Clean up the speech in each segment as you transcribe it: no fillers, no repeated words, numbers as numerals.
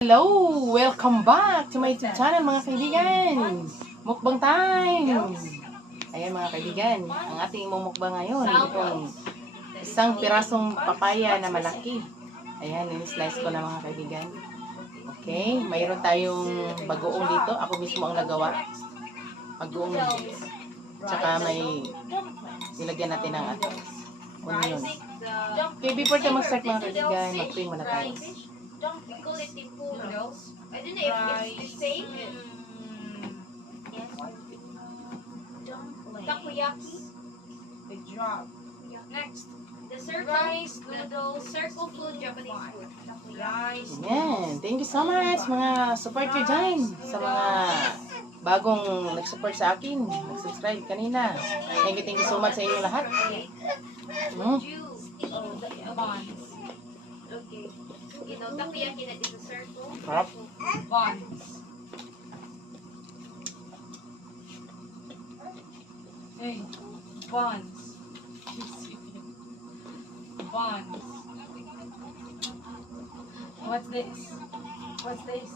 Hello! Welcome back to my YouTube channel mga kaibigan! Mukbang time! Ayan mga kaibigan, ang ating mumukbang ngayon, itong isang pirasong papaya na malaki. Ayan, in-slice ko na mga kaibigan. Okay, mayroon tayong bagoong dito. Ako mismo ang nagawa. Bagoong. Tsaka may nilagyan natin ng onion. Okay, before tayo mag-start mga kaibigan, mag-pray muna tayo. We call it noodles. I don't know if it's the same. Yes. Takoyaki. Good job. Next. The circle. Rice, noodles, circle food, Japanese food. Rice. Ayan, thank you so much mga support ko dyan. Sa mga bagong nag-support sa akin, nag-subscribe kanina. Thank you so much sa inyo lahat. Juice. Buns. Okay. You know, takoyaki that is a circle. Sarap. Buns. Hey, buns. Buns. What's this? What's this?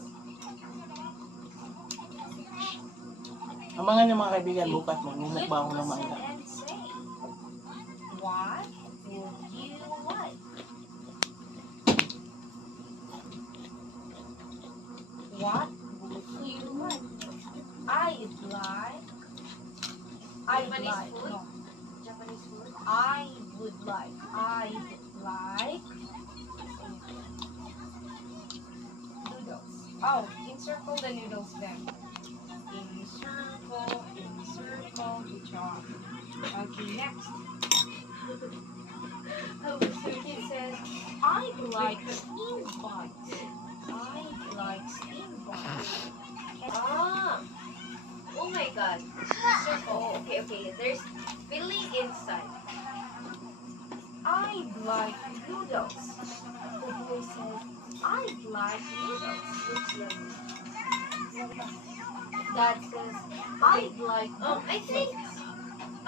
Abangan nyo mga kaibigan, bukas magmumukbang ako ng mangga. And say, What? would you like? What would you like? I'd like. I'd Japanese like. food? No. Japanese food. I would like. I'd like. Noodles. Oh, encircle the noodles then. Encircle. Good job. Okay, next. Oh, so it says, I'd like steam buns. I'd like steam buns. ah. Oh my god. Oh, okay. There's filling inside. I'd like noodles. The boy says, I'd like noodles. Looks yummy. Dad says, I'd like I think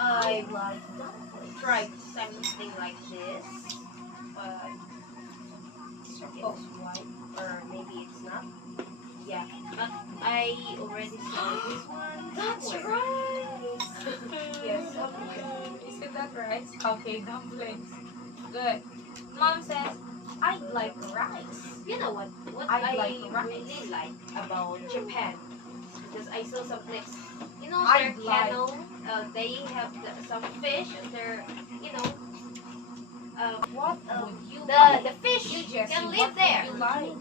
I'd I like dumplings. tried something like this, but Circles, right? or maybe it's not. Yeah, but I already saw this one. That's before. right. Yes, isn't that right? Okay, dumplings. Good. Mom says, I'd like rice. You know what? What I'd I like rice. really like about Japan, because I saw some clips. You know, I'd their like- kennel, they have some fish. They're, you know, What would you the like? fish You, Jessie, can what live there. would you like?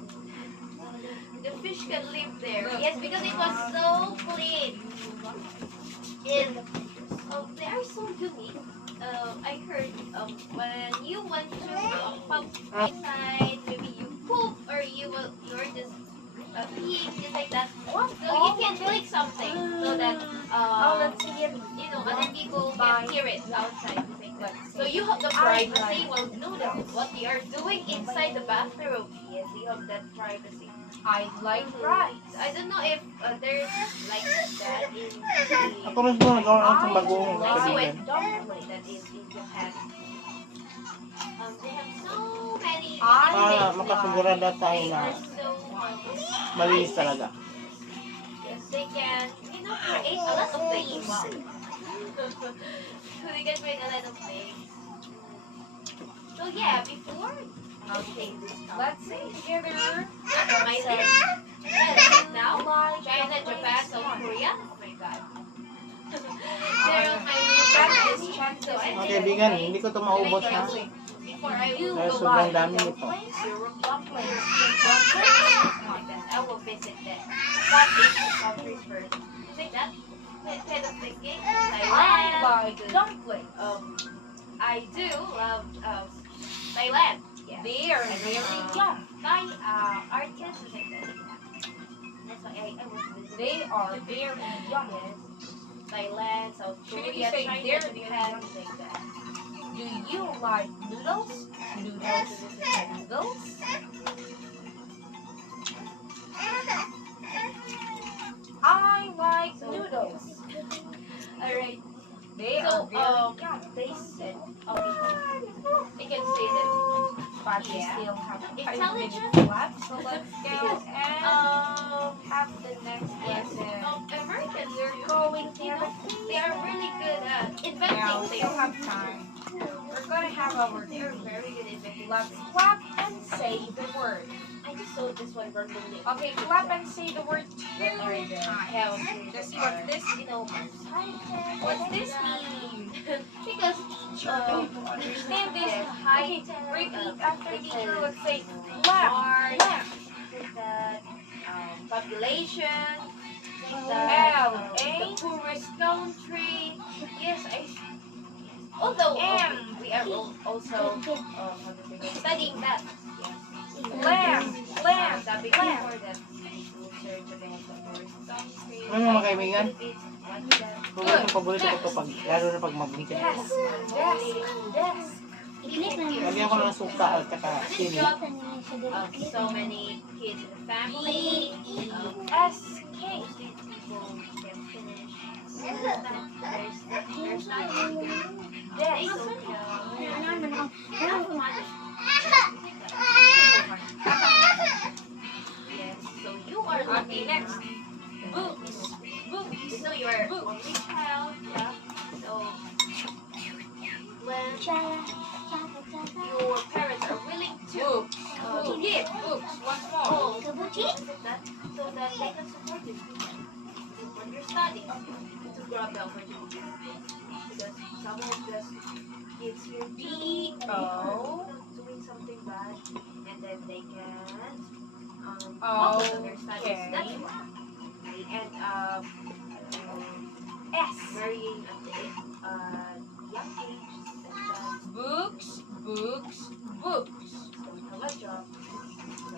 The fish can live there. Look. Yes, because it was so clean. And they are so unique. I heard when you went to pump inside, maybe you poop or you're just peeing just like that. What? So you can click something so that let's see it. you know other people can hear it outside. Just like that. Let's So see. you have the I privacy like while noodles what they are doing inside the bathroom. Yes, you have that privacy. I'd like rice. I don't know if there's like that in Ako rin po nagawa ng bagoong like kaibigan. sweet dumpling that is in Japan. They have so many. Para makasigurado tayo They na are so malinis talaga. yes, they can create a lot of things. So they can create a lot of things. So yeah, before I'll take this stuff. Let's say together. My list. Yes, now China, Japan, South Korea. Oh my god. They're on my list for this chance. So I Mga think kaibigan, hindi ko ito maubos ha. before I You Dahil go sobrang like dami nito. dumplings? Europe, Dumplings. like that, I will visit the Southeast countries first. Say that kind of thinking. I Thailand. like dumplings. I do love Thailand. Yeah. They are very young. Thai artists like that. That's why I was visiting. They are very young. Yes. Thailand, South Shouldn't Korea, you say China, they're Japan, very like that. Do you like noodles? Noodles. Noodles. I like noodles. Alright. They So, are very they said, we can say that But we Yeah. still have 5 Intelligent. minutes left, so let's go Because, and have the next yes, lesson. Americans We're are going you to know, they are really good at Now, inventing we things. still have time. We're gonna have our They're turn. very good at inventing Let's things. clap and say the word. I just saw this one randomly. Okay, clap and say the word 2 Alright, times. yeah, okay. Let's see what this You know, What's this mean? because To understand this, yes, okay, repeat after me. Let's say clap, March, clap. like that, population, like L, that, A. the poorest country. Yes, although we are also studying that. Lamb, lamb, Sabi ko lamb. for that, research about the poorest country. Ano mga kaibigan? Philippines, what's that? Paborito, paborito ko to pag, lalo na pag mag-weekend. Desk, desk. Lagyan ko ng suka at saka sili. So many kids in the family. SK. Mostly people can finish. There's not good. They don't know. Yes, so you are Okay, lucky. next. Books, books. So you are only child. Yeah. So when your parents are willing to Books, books. Once more. so that they can support you when you're studying to grab the opportunity. Because some of the kids here B-O. doing something bad and then they can focus on their studies. Okay. That's why they end up S. marrying at the young age. Sometimes Books, books, books. don't have a job. So,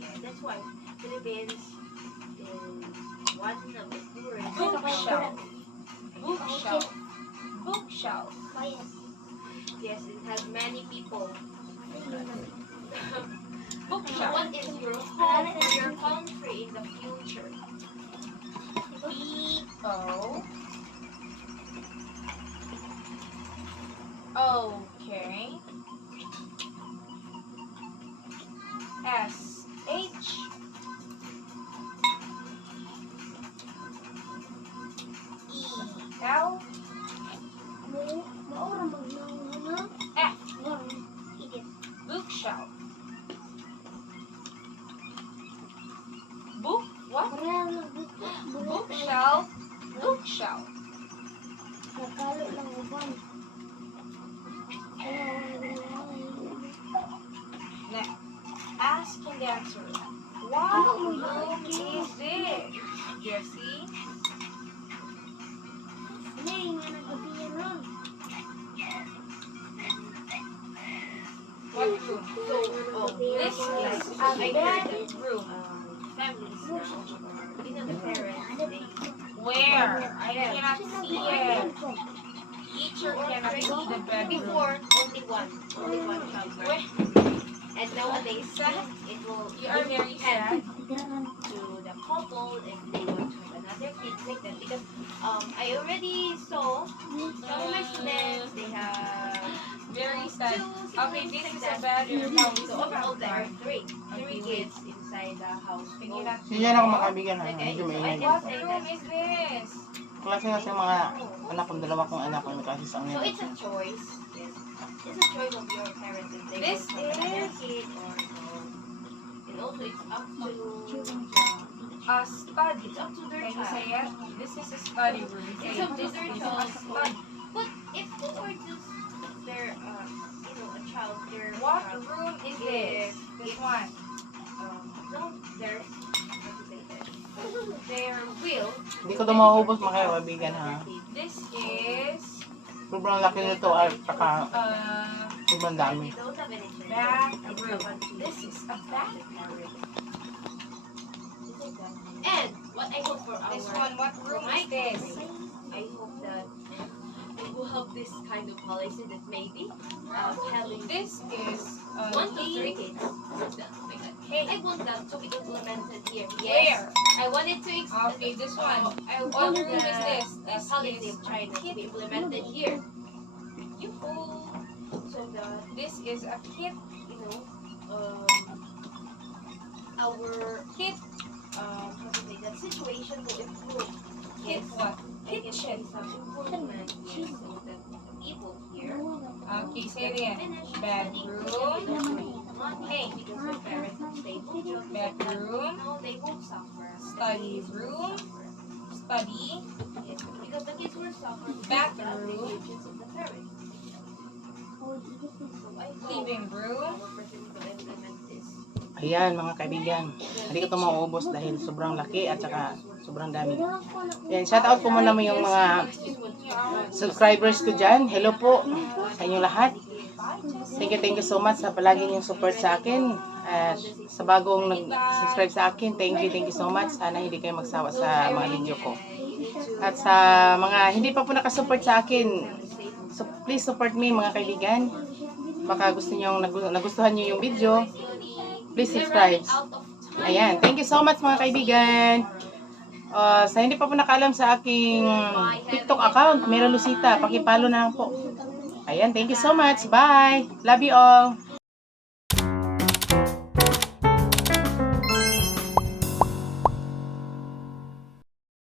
yeah, that's why Philippines is one of the poorest. Bookshelf. Bookshelf. Bookshelf. Yes, it has many people. Bookshelf. What is your home for your country in the future? B-O. Okay. S-H. E-L. F. Bookshelf. Book? What? Bookshelf. Bookshelf. Next. Ask and answer. What room is this? Jessie? What room? This is I heard that room. families now, you know, the parents, they Where? I cannot see it. Teacher cannot see the bedroom. before only one child Where? birth. And nowadays, it will You are very sad. to the couple and they want to have another kid like that because I already saw some of my students, they have Very sad. two Okay, siblings this like is that. a bedroom. Now we So still overall have there are time. three Okay. kids inside the house. Can you not Yan ako mga kaibigan ha, medyo maingay. What room is this? Klase nga sa mga anak kong dalawa kong anak ko, may klase sa So nila. it's a choice. Yes. It's a choice of your parents if they This want to have another is- kid or no. And also it's up to Study. it's up to their Can you say child. it? This is a study room. It's Say up to this their is a child. study. But if they were just their you know, a child, their What room is this? This one. no, their how to say that? Their will. Hindi ko ito mauubos mga kaibigan ha. This is Sobrang laki nito at saka sobrang dami. They don't have any children. back It's room. up to This is a back room. And what I hope for This our one, what room is this? I hope that we will have this kind of policy that maybe having This is 1 to 3 kids. Like that. Hey, I want that to be implemented here. where? I want it to Okay, this one. I What want room is this? the This policy is of China to be implemented here. you fold so that this is a kit, you know, our kit, how to say that situation will improve. Kit what? And if there is some improvement here so that the people here Okay, say it again. finish Bedroom, money because their parents have stable jobs. bedroom, No, they won't suffer. study room, study, Yes, because the kids will suffer because bathroom, of the wages of the parents. So I hope living room, our president will implement this. Ayan mga kaibigan, hindi ko ito mauubos dahil sobrang laki at saka sobrang dami. Ayan, shout out ko muna mo yung mga subscribers ko dyan. Hello po sa inyong lahat. Thank you so much sa palagi niyong support sa akin. At sa bagong nag-subscribe sa akin, thank you so much. Sana hindi kayo magsawa sa mga video ko. At sa mga hindi pa po nakasupport sa akin, so please support me mga kaibigan. Baka gusto niyo nagustuhan niyo yung video, please subscribe. Ayan, thank you so much mga kaibigan. Sa hindi pa po nakaalam sa aking TikTok account, Mera Lucita, paki-follow na lang po. Ayan, thank you so much. Bye. Love you all.